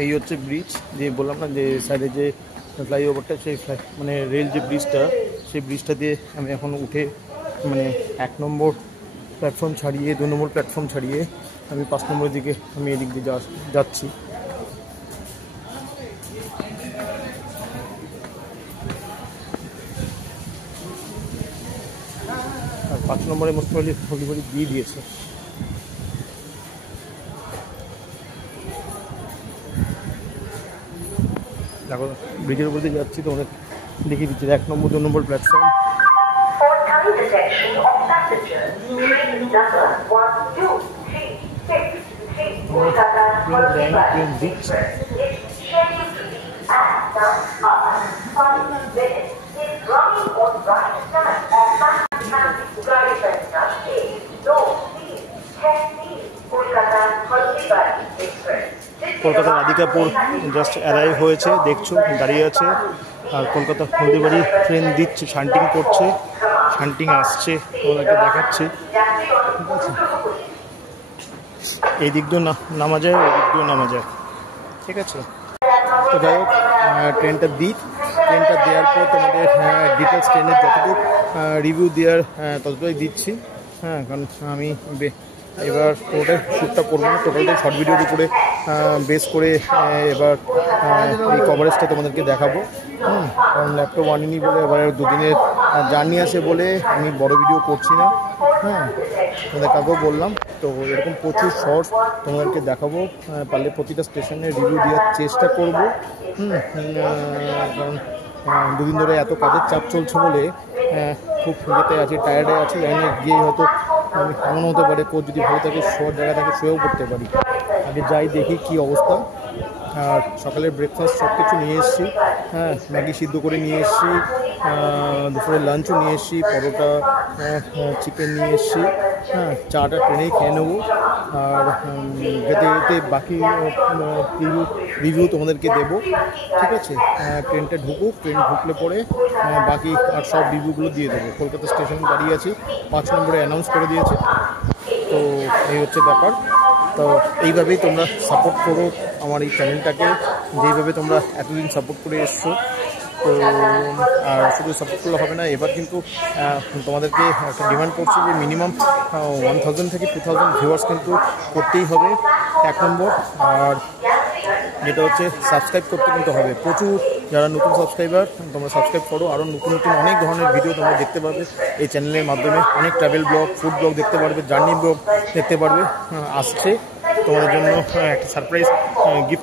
এই হচ্ছে ব্রিজ, যে বললাম না যে সাইডে যে ফ্লাইওভারটা, সেই মানে রেল যে ব্রিজটা, সেই ব্রিজটা দিয়ে আমি এখন উঠে মানে 1 নম্বর প্ল্যাটফর্ম ছাড়িয়ে 2 নম্বর প্ল্যাটফর্ম ছাড়িয়ে আমি 5 নম্বরের দিকে আমি এদিক দিয়ে যাচ্ছি। আর 5 নম্বরে মোস্ট হলিবাড়ি দিয়ে দিয়েছে। দেখো ব্রিজের উপর দিয়ে যাচ্ছি, তোমাদের দেখিয়ে দিচ্ছি 1 নম্বর 2 নম্বর platform. Kolkata Radhikapur just arrive হয়েছে, দেখছো দাঁড়িয়ে আছে। আর কলকাতা হলদিবাড়ি ট্রেন দিচ্ছে, শান্টিং করছে, শান্টিং আসছে, তোমাদেরকে দেখাচ্ছি। ঠিক আছে, এই দিক দিয়েও নামা যায়, ওই দিক দিয়েও নামা যায়। ঠিক আছে, তো যাই হোক ট্রেনটা দেওয়ার পর তোমাদের ডিটেলস ট্রেনের যতটুকু রিভিউ দেওয়ার ততটাই দিচ্ছি। হ্যাঁ, কারণ আমি এবার টোটাল শ্যুটটা করবো না, টোটালটাই শর্ট ভিডিওর উপরে বেস করে এবার এই কভারেজটা তোমাদেরকে দেখাবো। কারণ ল্যাপটপ আনিনি বলে, এবার 2 দিনের জার্নি আছে বলে আমি বড় ভিডিও করছি না। হ্যাঁ, তোমাদের কাকেও বললাম, তো এরকম প্রচুর শর্টস তোমাদেরকে দেখাবো, পারলে প্রতিটা স্টেশনে রিভিউ দেওয়ার চেষ্টা করব। কারণ 2 দিন ধরে এত কাজের চাপ চলছে বলে খুব ইয়েতে আছি, টায়ার্ডে আছি। লাইনে গিয়ে হয়তো এমন হতে পারে কোচ যদি ভালো থাকে, শোয়ার জায়গা থাকে, শুয়েও করতে পারি। আগে যাই দেখি কি অবস্থা। আর সকালের ব্রেকফাস্ট সব কিছু নিয়ে এসেছি। হ্যাঁ, ম্যাগি সিদ্ধ করে নিয়ে এসেছি, দুপুরে লাঞ্চও নিয়ে এসেছি, পরোটা চিকেন নিয়ে এসেছি। হ্যাঁ, চাটা ট্রেনেই খেয়ে নেবো। আর যেতে যেতে বাকি রিভিউ তোমাদেরকে দেবো। ঠিক আছে, ট্রেনটা ট্রেন ঢুকলে পরে বাকি আর সব রিভিউগুলো দিয়ে দেবো। কলকাতা স্টেশনে দাঁড়িয়ে আছি, 5 নম্বরে অ্যানাউন্স করে দিয়েছে। তো এই হচ্ছে ব্যাপার। তো এইভাবেই তোমরা সাপোর্ট করো আমার এই চ্যানেলটাকে, যেইভাবে তোমরা এতদিন সাপোর্ট করে এসছো। তো আর শুধু সাপোর্ট করলে হবে না, এবার কিন্তু তোমাদেরকে একটা ডিমান্ড করছি যে মিনিমাম 1000 থেকে 2000 ভিউয়ার্স কিন্তু করতেই হবে 1 নম্বর। আর যেটা হচ্ছে সাবস্ক্রাইব করতে কিন্তু হবে প্রচুর। যারা নতুন সাবস্ক্রাইবার, তোমরা সাবস্ক্রাইব করো। আরও নতুন নতুন অনেক ধরনের ভিডিও তোমরা দেখতে পারবে এই চ্যানেলের মাধ্যমে। অনেক ট্রাভেল ব্লগ, ফুড ব্লগ দেখতে পারবে, জার্নি ব্লগ দেখতে পারবে। আসছে তোমাদের জন্য একটা সারপ্রাইজ গিফট।